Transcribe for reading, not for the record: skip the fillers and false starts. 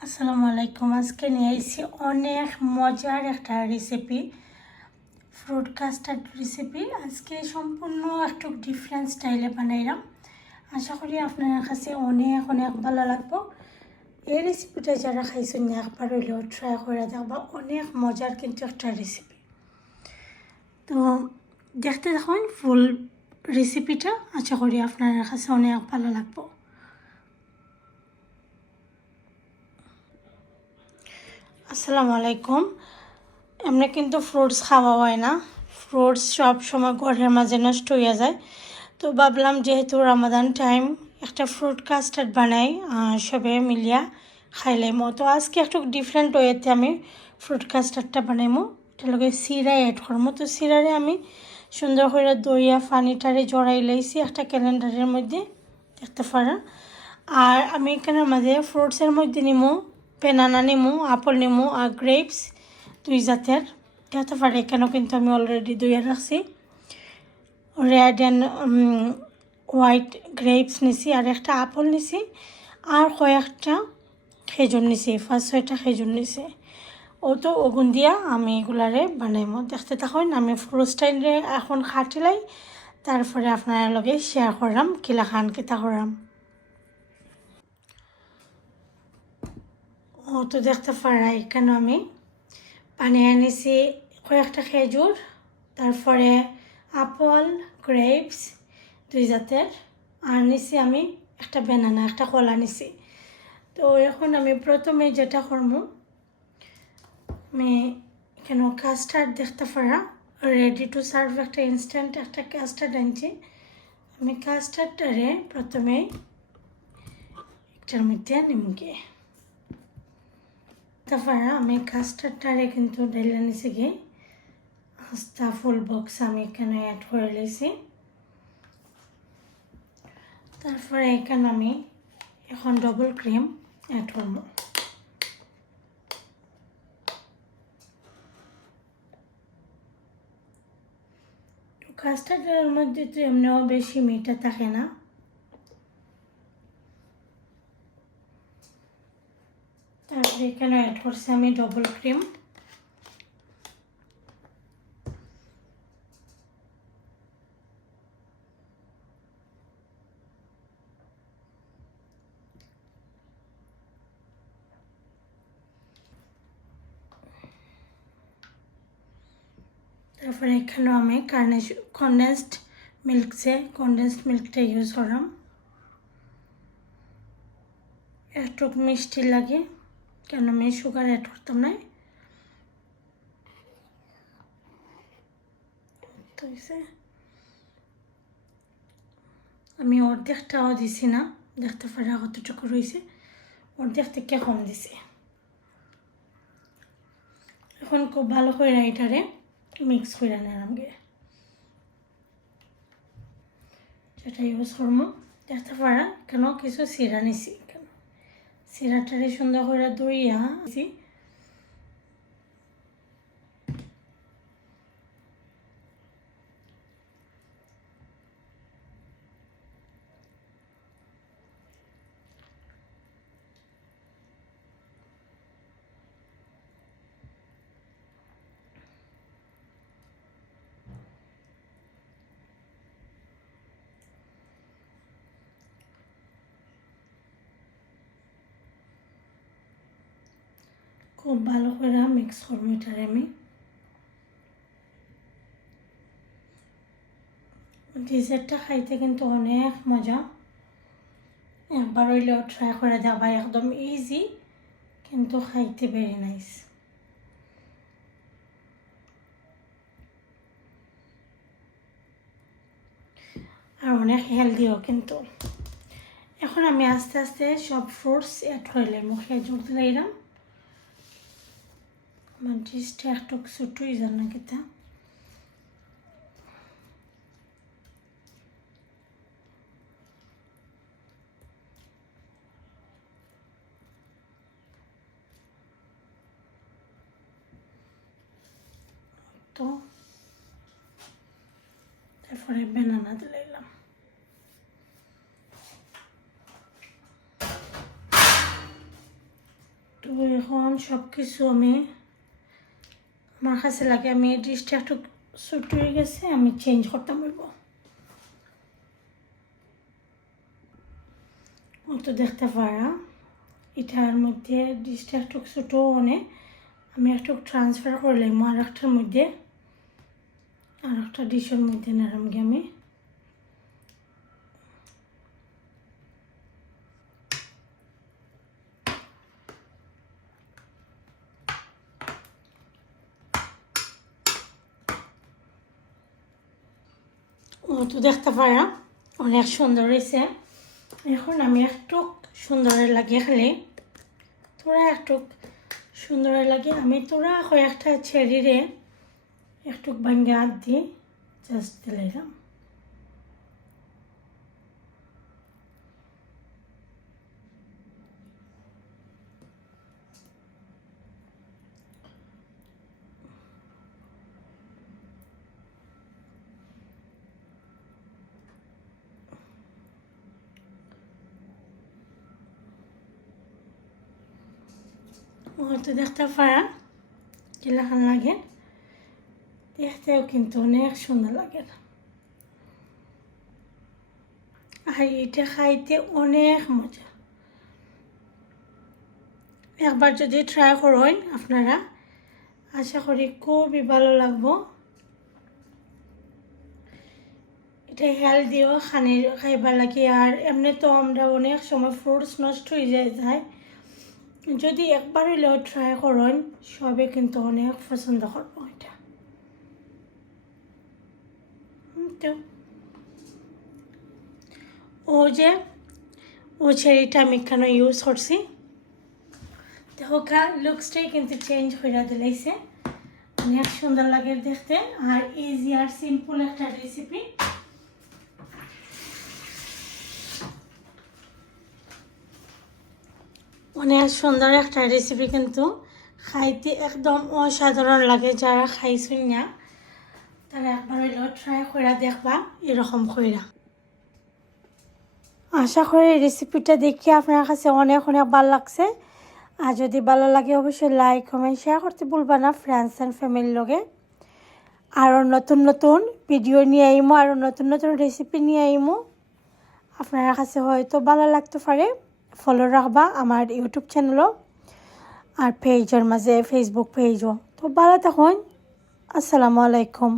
আসসালামু আলাইকুম। আজকে নিয়ে এসেছি অনেক মজার একটা রেসিপি, ফ্রুট কাস্টার্ড রেসিপি। আজকে সম্পূর্ণ একটু ডিফারেন্ট স্টাইলে বানাইলাম। আশা করি আপনার কাছে অনেক অনেক ভালো লাগবে। এই রেসিপিটা যারা খাইছেন একবার হইলেও ট্রাই করে দেখবা, অনেক মজার কিন্তু একটা রেসিপি। তো দেখতে দেখুন ফুল রেসিপিটা, আশা করি আপনার কাছে অনেক ভালো লাগবে। আসসালামু আলাইকুম। এমনি কিন্তু ফ্রুটস খাওয়া হয় না, ফ্রুটস সব সময় ঘরের মাঝে নষ্ট হয়ে যায়। তো ভাবলাম যেহেতু রমাদান টাইম একটা ফ্রুট কাস্টার্ড বানাই, সবে মিলিয়া খাইলাম। তো আজকে একটু ডিফারেন্ট ওয়েতে আমি ফ্রুট কাস্টার্ডটা বানাইমো। এটার লগে সিরা অ্যাড করবো। তো সিরারে আমি সুন্দর করে দইয়া পানিটারে জড়াই লাইছি একটা ক্যালেন্ডারের মধ্যে, দেখতে পারা। আর আমি এখানের মাঝে ফ্রুটসের মধ্যে নিমু বেনানা নিমু, আপেল নিমু আর গ্রেপস, দুই জাতের দেখতে পারে। এখানেও কিন্তু আমি অলরেডি ধুয়ে রাখছি। রেড অ্যান্ড হোয়াইট গ্রেপস নিছি, আর একটা আপেল নিছি, আর কয়েকটা খেজুর নিছি, 5-6টা খেজুর নিছি। ও তো ওগুন দিয়া আমি এগুলারে বানাইমো। দেখতে থাকুন, আমি ফ্রুটসটাইলে এখন খাটিলাই, তারপরে আপনার লগে শেয়ার করলাম কিলা খান কিতা করলাম। ও তো দেখতে পারা এখানে আমি বানিয়ে নিছি কয়েকটা খেজুর, তারপরে আপেল, গ্রেপস দুই জাতের, আর নিছি আমি একটা বেনানা, একটা কলা নিছি। তো এখন আমি প্রথমে যেটা করবো, আমি এখানে কাস্টার্ড দেখতে পারা রেডি টু সার্ভ একটা ইনস্ট্যান্ট একটা কাস্টার্ড আনছি। আমি কাস্টার্ডটারে প্রথমে একটার মধ্যে নিমকে তারপরে আমি কাস্টার্ডটারে কিন্তু ঢেলে নিছি গিয়ে আস্তা ফুল বক্স আমি এখানে অ্যাড করে নিয়েছি। তারপরে এখানে আমি এখন ডবল ক্রিম অ্যাড করব। কাস্টার্ডের মধ্যে তো এমনিও বেশি মিঠা থাকে না, তারপরে এখানে অ্যাড করছি আমি ডবল ক্রিম। তারপরে এখানেও আমি কনডেন্সড মিল্কটা ইউজ করলাম। একটু মিষ্টি লাগে, কেন আমি সুগার অ্যাড করতাম না। তো আমি অর্ধেকটাও দিছি না, দেখতে পারা কতটুকু রয়েছে, অর্ধেক থেকে কম দিছি। এখন খুব ভালো করে এটারে মিক্স করে নিলাম গিয়ে, যেটা ইউজ করবো। দেখতে পারা কেন কিছু সিরা নিছি, কেন সিরাটারে সুন্দর করে দইয়া দিছি। খুব ভালো করে মিক্স করবো এটারে আমি। ডেজার্টটা খাইতে কিন্তু অনেক মজা, একবার হইলেও ট্রাই করে যাবা। একদম ইজি কিন্তু খাইতে ভেরি নাইস, আর অনেক হেলদিও কিন্তু। এখন আমি আস্তে আস্তে সব ফ্রুটস অ্যাড করলাম, খেজুর দিলাম। আমার ডিশটা একটু ছোটোই জানা কিতা, তো তারপরে বেনানা দিলাম। এখন সব কিছু আমি আমার কাছে লাগে আমি ডিশটা একটু ছোট হয়ে গেছে আমি চেঞ্জ করতে পারবো তো দেখতে পারা এটার মধ্যে ডিশটা একটু ছোট অনেক আমি একটু ট্রান্সফার করলাম আর একটার মধ্যে আর একটা ডিশের মধ্যে নারামগে আমি তো দেখতে পারা অনেক সুন্দর হয়েছে এখন আমি একটু সুন্দরের লাগিয়ে খেলে তোরা একটু সুন্দরের লাগে আমি তোরা কয়েকটা ছেড়িরে একটু ভাঙ্গে হাত দিয়ে জাস্ট দিলাম তো দেখতে পারা কিলাখান লাগে দেখতেও কিন্তু অনেক সুন্দর লাগে আর এটা খাইতে অনেক মজা একবার যদি ট্রাই করেন আপনারা আশা করি খুবই ভালো লাগবো এটা হেলদিও খাইবার লাগে আর এমনি তো আমরা অনেক সময় ফ্রুটস নষ্ট হয়ে যায় যদি একবার হইলেও ট্রাই করেন সবে কিন্তু অনেক পছন্দ করবো এটা তো ও চেরিটা আমি কেন ইউজ করছি দেখা লুকসটাই কিন্তু চেঞ্জ করে দিলাইছে অনেক সুন্দর লাগে দেখতে আর ইজি আর সিম্পল একটা রেসিপি অনেক সুন্দর একটা রেসিপি কিন্তু খাইতে একদম অসাধারণ লাগে যারা খাইছেন না তারা একবার হইলেও ট্রাই করে দেখবা এরকম কইরা আশা করি এই রেসিপিটা দেখে আপনার কাছে অনেক অনেক ভালো লাগছে আর যদি ভালো লাগে অবশ্যই লাইক কমেন্ট শেয়ার করতে ভুলবা না ফ্রেন্ডস অ্যান্ড ফ্যামিলির লগে আরও নতুন নতুন ভিডিও নিয়ে আইমো আরও নতুন নতুন রেসিপি নিয়ে আইমো আপনার কাছে হয়তো ভালো লাগতে পারে ফলো রাখবা আমার ইউটিউব চ্যানেলও আর পেজের মাঝে ফেসবুক পেজও তো ভালো থাকুন আসসালামু আলাইকুম